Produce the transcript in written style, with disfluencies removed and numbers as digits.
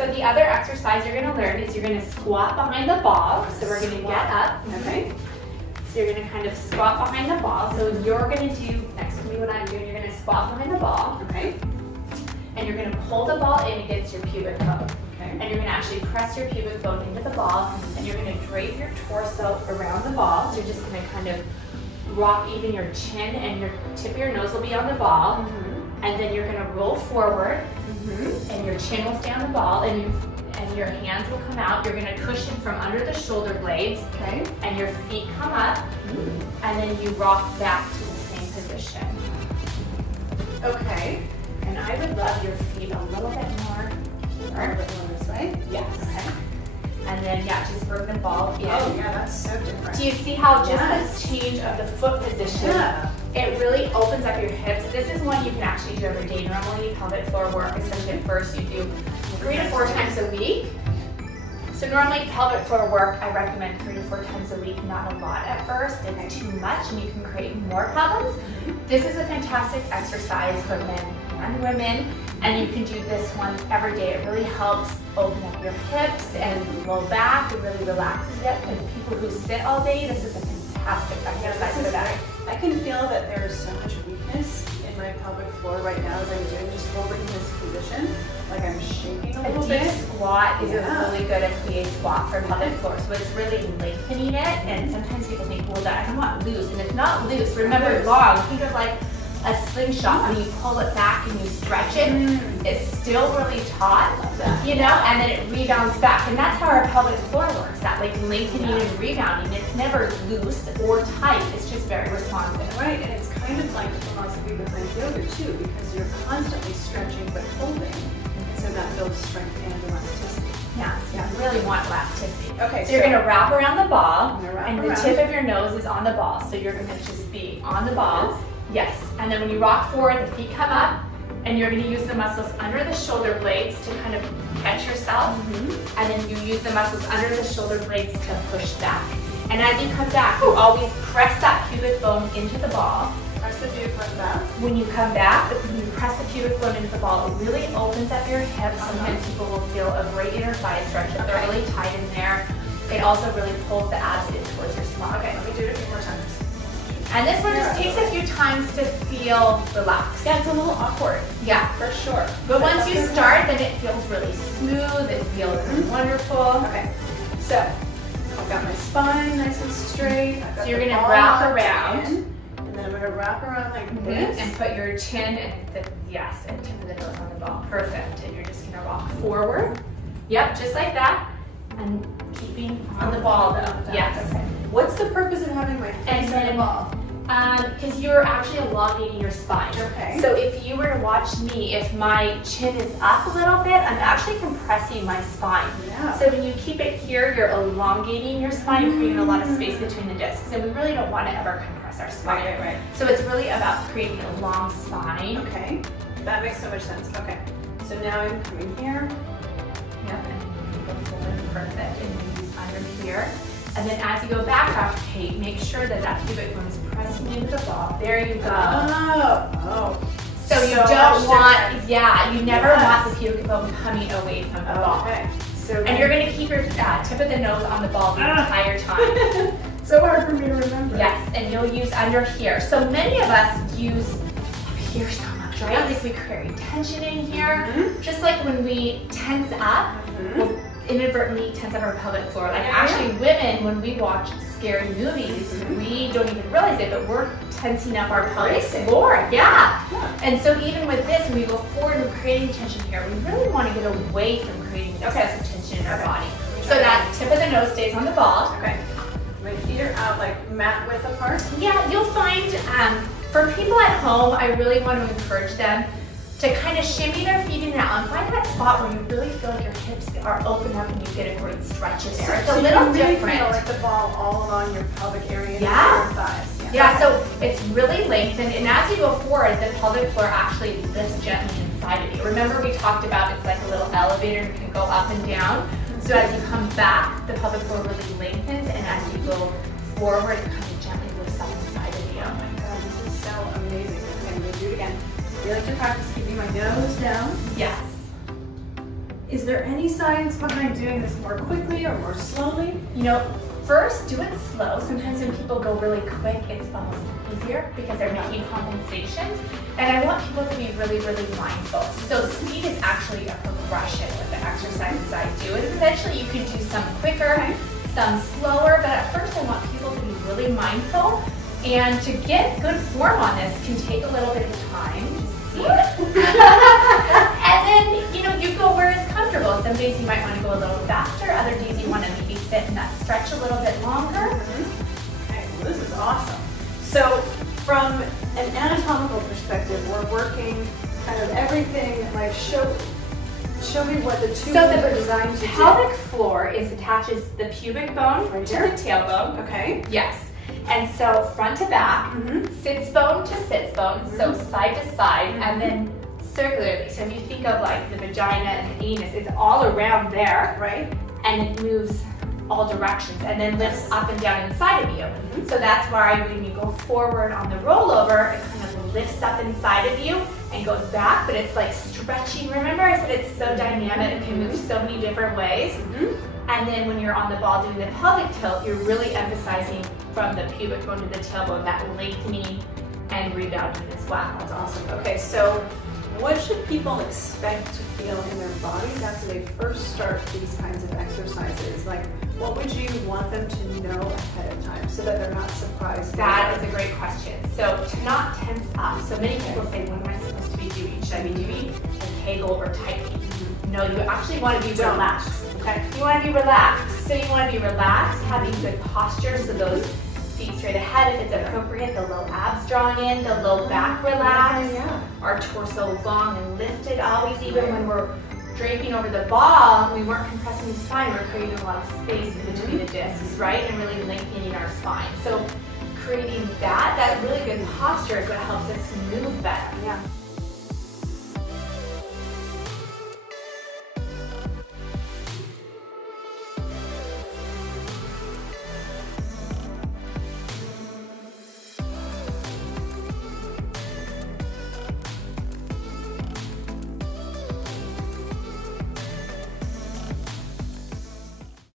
So the other exercise you're gonna learn is you're gonna squat behind the ball. So we're gonna get up. Okay. So you're gonna kind of squat behind the ball. So you're gonna do, next to me what I'm doing, you're gonna squat behind the ball. Okay. And you're gonna pull the ball in against your pubic bone. Okay. And you're gonna actually press your pubic bone into the ball, and you're gonna drape your torso around the ball. So you're just gonna kind of rock even your chin, and your tip of your nose will be on the ball. And then you're gonna roll forward, and your chin will stay on the ball, and your hands will come out. You're gonna cushion from under the shoulder blades, Okay. and your feet come up, and then you rock back to the same position. Okay. And I would love your feet a little bit more. A little bit this way. Yes. Okay. And then, yeah, just bring the ball in. Oh yeah, that's so different. Do you see how just Yes. the change of the foot position, Yeah. it really opens up your hips? This is one you can actually do every day. Normally pelvic floor work, especially at first, you do 3 to 4 times a week. So normally pelvic floor work, I recommend 3 to 4 times a week, not a lot at first. It's too much and you can create more problems. This is a fantastic exercise for men and women, and you can do this one every day. It really helps open up your hips and low back. It really relaxes it. And people who sit all day, this is a fantastic exercise for that. I can feel that there is so much weakness in my pelvic floor right now as I'm doing just holding this position. Like I'm shaking a A little deep bit. squat is Yeah. a really good FBA squat for pelvic floor. So it's really lengthening it, and sometimes people think, well, that I want loose, and it's not loose. Remember, Loose. long. Think of like a slingshot. When you pull it back and you stretch it, it's still really taut, you know, and then it rebounds back. And that's how our pelvic floor works, that like lengthening and rebounding. It's never loose or tight. It's just very responsive. Right, and it's kind of like the philosophy behind yoga too, because you're constantly stretching but holding, and so that builds strength and elasticity. Yeah, you really want elasticity. Okay, So you're gonna wrap around the ball, I'm gonna wrap and around. the tip of your nose is on the ball. So you're gonna just be on the ball. Yes, and then when you rock forward, the feet come up, and you're gonna use the muscles under the shoulder blades to kind of catch yourself, and then you use the muscles under the shoulder blades to push back. And as you come back, you always press that pubic bone into the ball. Press the pubic bone back. When you come back, when you press the pubic bone into the ball, it really opens up your hips. Sometimes people will feel a great inner thigh stretch if they're really tight in there. It also really pulls the abs in towards your spine. Okay, let me do it a few more times. And this one just takes a few times to feel relaxed. Yeah, it's a little awkward, Yeah. for sure. But once you start, then it feels really smooth. It feels wonderful. Okay, so I've got my spine nice and straight. I've got So you're the gonna ball wrap locked around. in, and then I'm gonna wrap around like this. And put your chin and the, yes, and tip of the nose on the ball. Perfect. And you're just gonna rock forward. Yep, just like that. And keeping on the ball though. Yes. Okay. What's the purpose of having my face on the then- ball? Because you're actually elongating your spine. Okay. So if you were to watch me, if my chin is up a little bit, I'm actually compressing my spine. Yeah. So when you keep it here, you're elongating your spine, creating a lot of space between the discs. And we really don't want to ever compress our spine. Right. So it's really about creating a long spine. Okay, that makes so much sense. Okay, so now I'm coming here. Yep, and you go forward, perfect, and you use under here. And then as you go back, rotate, make sure that that pubic bone is pressing into the ball. There you go. Oh. So you So don't much want, different. yeah, you never Yes. want the pubic bone coming away from the ball. Okay. So And you're gonna keep your tip of the nose on the ball the entire time. so hard for me to remember. Yes, and you'll use under here. So many of us use up here so much, right? Like we create tension in here. Just like when we tense up, we'll inadvertently tense up our pelvic floor. Like actually women, when we watch scary movies, we don't even realize it, but we're tensing up our pelvic floor. Yeah. And so even with this, when we go forward and creating tension here, we really want to get away from creating excessive tension in our body. So that tip of the nose stays on the ball. Okay. My feet are out like mat width apart. Yeah, you'll find for people at home, I really want to encourage them to kind of shimmy their feet in and out and find that spot where you really feel like your hips are open up and you get a great stretch in there. It's a little you really different. feel like the ball all along your pelvic area and Yeah. your thighs. Yeah, so it's really lengthened, and as you go forward, the pelvic floor actually lifts gently inside of you. Remember we talked about it's like a little elevator and can go up and down. So as you come back, the pelvic floor really lengthens, and as you go forward, it kind of gently lifts up inside of you. Oh my god, this is so amazing. Okay, I'm gonna do it again. I like to practice keeping my nose down. Yes. Is there any science behind doing this more quickly or more slowly? You know, first do it slow. Sometimes when people go really quick, it's almost easier because they're making compensations. And I want people to be really, really mindful. So speed is actually a progression with the exercises I do. And eventually you can do some quicker, some slower, but at first I want people to be really mindful. And to get good form on this can take a little bit of time. And then, you know, you go where it's comfortable. Some days you might want to go a little faster. Other days you want to maybe sit in that stretch a little bit longer. Okay, well, this is awesome. So from an anatomical perspective, we're working kind of everything, like show me what the two moves are designed to do. Pelvic floor attaches the pubic bone Right to here? the tailbone. Okay. Yes. And so front to back, sits bone to sits bone, so side to side, and then circularly. So if you think of like the vagina and the anus, it's all around there, Right. and it moves all directions, and then lifts up and down inside of you. So that's why when you go forward on the rollover, it kind of lifts up inside of you and goes back, but it's like stretching. Remember I said it's so dynamic, it can move so many different ways. And then when you're on the ball doing the pelvic tilt, you're really emphasizing from the pubic bone to the tailbone, that lengthening and rebounding as well. That's awesome. Okay, so what should people expect to feel in their bodies after they first start these kinds of exercises? Like, what would you want them to know ahead of time so that they're not surprised? That is a great question. So to not tense up. So many people say, what am I supposed to be doing? Should I be doing a Kegel or tightening? No, you actually want to be relaxed. Okay. You want to be relaxed. So you want to be relaxed, having good posture, so those feet straight ahead if it's appropriate, the low abs drawn in, the low back relaxed, our torso long and lifted always, even when we're draping over the ball, we weren't compressing the spine, we're creating a lot of space in between the discs, right? And really lengthening our spine. So creating that really good posture is what helps us move better. Yeah.